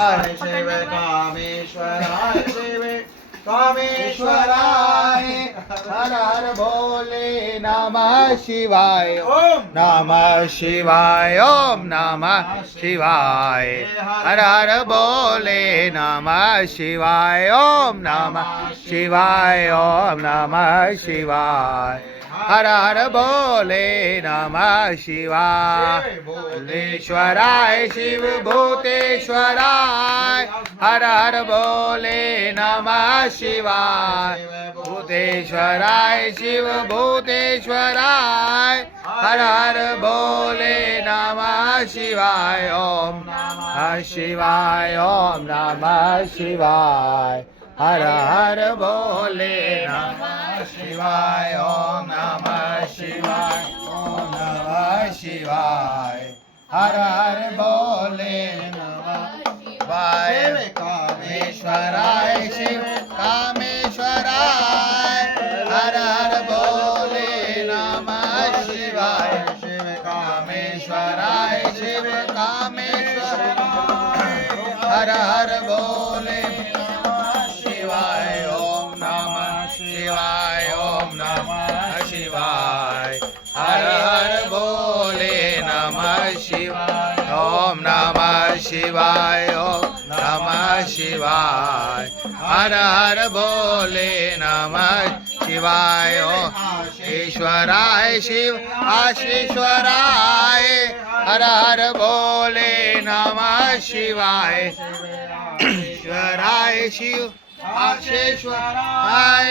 शिव कामेश्वराय शिव कामेश्वराय हर हर भोले नमः शिवाय ओम नमः शिवाय ओम नमः शिवाय हर हर भोले नमः शिवाय ओम नमः शिवाय ओम नमः शिवाय हर हर भोले नमः शिवाय भूतेश्वराय शिव भूतेश्वराय हर हर भोले नमः शिवाय भूतेश्वराय शिव भूतेश्वराय हर हर भोले नमः शिवाय ओम नमः शिवाय ओम नमः शिवाय हर हर भोले नमः शिवाय ओम नमः शिवाय ओम नमः शिवाय हर हर भोले नमः शिवाय कामेश्वराय शिव कामेश्वराय हर हर भोले नमः शिवाय शिव कामेश्वराय शिव कामेश्वराय हर हर भोले शिवाय ओम नमः शिवाय ओम नमः शिवाय हर हर भोले नमः शिवाय ओम नमः शिवाय ओम नमः शिवाय हर हर भोले नमः शिवाय ओम ईश्वराय शिव आशीश्वराय हर हर भोले नमः शिवाय ईश्वराय शिव आशीश्वराय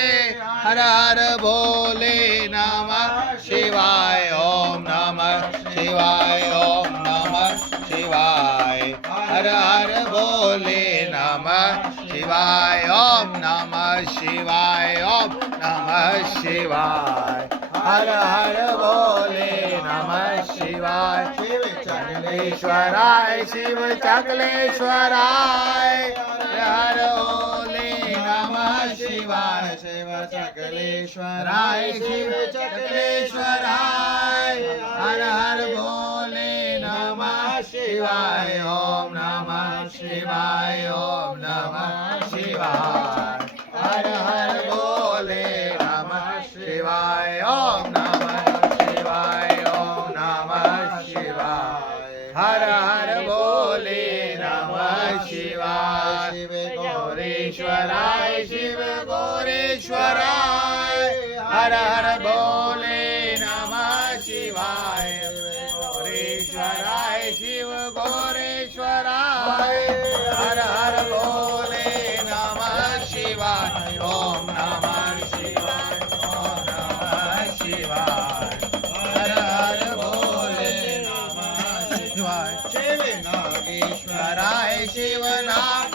हर हर भोले नमः शिवाय ओम नमः शिवाय ओम नमः शिवाय हर हर भोले नमः शिवाय ओम नमः शिवाय ओम नमः शिवाय हर हर भोले नमः शिवाय शिव चकलेश्वराय शिव चकलेश्वराय हर भोले नमः शिवाय शिव चकलेश्वराय शिव चकलेश्वराय हर हर भोले नमः शिवाय ओम नमः शिवाय ओम नमः शिवाय हर हर भोले नमः शिवाय ओम नमः शिवाय ओम नमः शिवाय हर हर भोले नमः शिवाय शिव गौरेश्वराय शिव गौरेश्वराय हर हर भोले नमः शिवाय गौरेश्वराय शिव गौरेश्वराय हर हर भोले नमः शिवाय ओम नमः शिवाय ओम नमः शिवाय हर हर भोले नमः शिवाय शिव नागेश्वराय शिव नाग